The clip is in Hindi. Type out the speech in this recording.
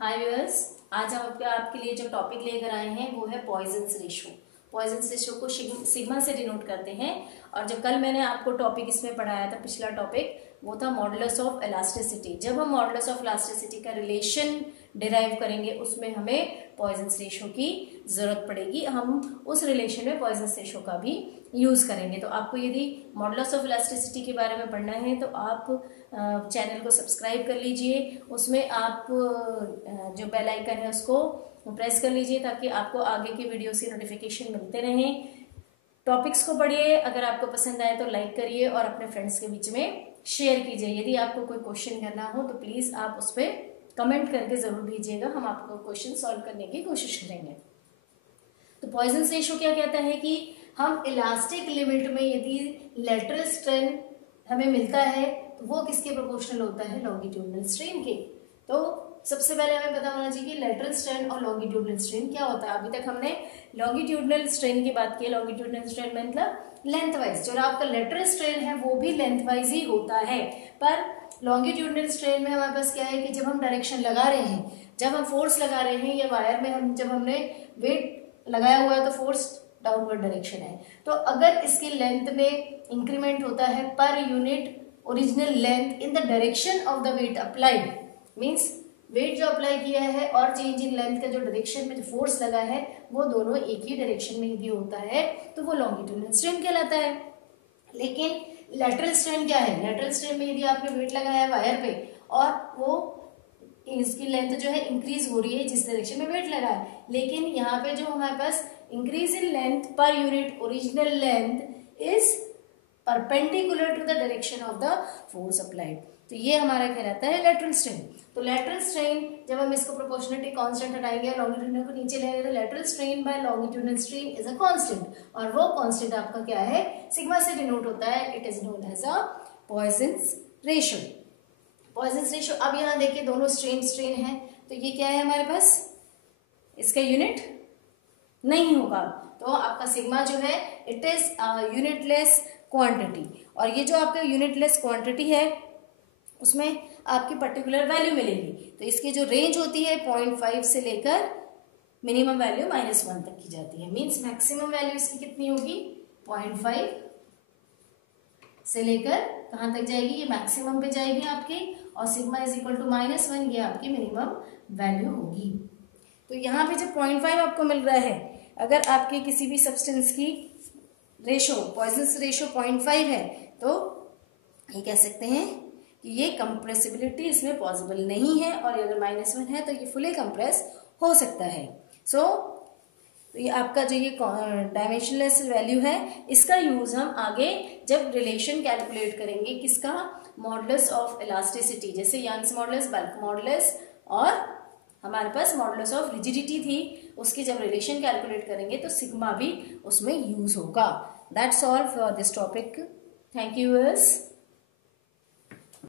हाय व्यूअर्स, आज हम आपके लिए जो टॉपिक लेकर आए हैं वो है पॉइजन्स रेशो। पॉइजन्स रेशो को सिग्मा से डिनोट करते हैं। और जो कल मैंने आपको टॉपिक इसमें पढ़ाया था, पिछला टॉपिक, वो था मॉडुलस ऑफ इलास्टिसिटी। जब हम मॉडुलस ऑफ इलास्टिसिटी का रिलेशन डिराइव करेंगे उसमें हमें पॉइजन्स रेशो की जरूरत पड़ेगी। हम उस रिलेशन में पॉइजन्स रेशो का भी यूज करेंगे। तो आपको यदि मॉडुलस ऑफ इलास्टिसिटी के बारे में पढ़ना है तो आप चैनल को सब्सक्राइब कर लीजिए। उसमें आप जो बेल आइकन है उसको प्रेस कर लीजिए ताकि आपको आगे की वीडियो से नोटिफिकेशन मिलते रहें। टॉपिक्स को पढ़िए, अगर आपको पसंद आए तो लाइक करिए और अपने फ्रेंड्स के बीच में शेयर कीजिए। यदि आपको कोई क्वेश्चन करना हो तो प्लीज़ आप उस पर कमेंट करके ज़रूर दीजिएगा, हम आपको क्वेश्चन सॉल्व करने की कोशिश करेंगे। तो पॉइजन्स रेशो क्या कहता है कि हम इलास्टिक लिमिट में यदि लेटरल स्ट्रेन हमें मिलता है तो वो किसके प्रोपोर्शनल होता है? लॉन्गिट्यूडनल स्ट्रेन के। तो सबसे पहले हमें पता होना चाहिए कि लेटरल स्ट्रेन और लॉन्गिट्यूडनल स्ट्रेन क्या होता है। अभी तक हमने लॉन्गिट्यूडनल स्ट्रेन की बात की। लॉन्गिट्यूडनल स्ट्रेन मतलब लेंथ वाइज। जो आपका लेटरल स्ट्रेन है वो भी लेंथ वाइज ही होता है, पर लॉन्गिट्यूडनल स्ट्रेन में हमारे पास क्या है कि जब हम डायरेक्शन लगा रहे हैं, जब हम फोर्स लगा रहे हैं या वायर में जब हमने वेट लगाया हुआ है तो फोर्स डाउनवर्ड डायरेक्शन है। तो अगर इसकी लेंथ में इंक्रीमेंट होता है पर unit original length in the direction of the weight applied, means weight जो अप्लाई किया है और चेंज इन लेंथ का जो डायरेक्शन में जो फोर्स लगा है वो दोनों एक ही डायरेक्शन में यदि होता है तो वो लॉन्गिट्यूडनल स्ट्रेन कहलाता है। लेकिन लेटरल स्ट्रेन क्या है? लेटरल स्ट्रेन में यदि आपने वेट लगाया है वायर पे और वो इसकी लेंथ जो है इंक्रीज हो रही है जिस डायरेक्शन में वेट लगा है, लेकिन यहाँ पे जो हमारे पास increase in length per unit original length is perpendicular to the direction of the force applied, तो ये हमारा कहलाता है लेटरल स्ट्रेन। तो लेटरल स्ट्रेन जब हम इसको प्रोपोर्शनलिटी कांस्टेंट हटाएंगे, लॉन्गिट्यूडनल को नीचे लेंगे, तो lateral strain by longitudinal strain is a constant, और वो कांस्टेंट आपका क्या है? सिग्मा से डिनोट होता है। It is known as a Poisson's ratio. Poisson's ratio, अब यहाँ देखिए दोनों स्ट्रेन है, तो ये क्या है हमारे पास? इसका यूनिट नहीं होगा, तो आपका सिग्मा जो है इट इज यूनिटलेस क्वांटिटी। और ये जो आपका यूनिटलेस क्वांटिटी है उसमें आपकी पर्टिकुलर वैल्यू मिलेगी। तो इसकी जो रेंज होती है 0.5 से लेकर मिनिमम वैल्यू -1 तक की जाती है। मींस मैक्सिमम वैल्यू इसकी कितनी होगी? 0.5 से लेकर कहाँ तक जाएगी? ये मैक्सिमम पे जाएगी आपकी, और सिग्मा इज इक्वल टू -1, ये आपकी मिनिमम वैल्यू होगी। तो यहाँ पे जो 0.5 आपको मिल रहा है, अगर आपके किसी भी सब्सटेंस की रेशो, पॉइजन्स रेशो 0.5 है, तो ये कह सकते हैं कि ये कंप्रेसिबिलिटी इसमें पॉसिबल नहीं है, और अगर -1 है तो ये फुली कंप्रेस हो सकता है। सो तो ये आपका जो ये डायमेंशनलेस वैल्यू है, इसका यूज हम आगे जब रिलेशन कैलकुलेट करेंगे किसका? मॉडुलस ऑफ इलास्टिसिटी, जैसे यंग्स मॉडुलस, बल्क मॉडुलस, और हमारे पास मॉडुलस ऑफ रिजिडिटी थी, उसकी जब रिलेशन कैलकुलेट करेंगे तो सिग्मा भी उसमें यूज होगा। That's all for this topic. Thank you viewers.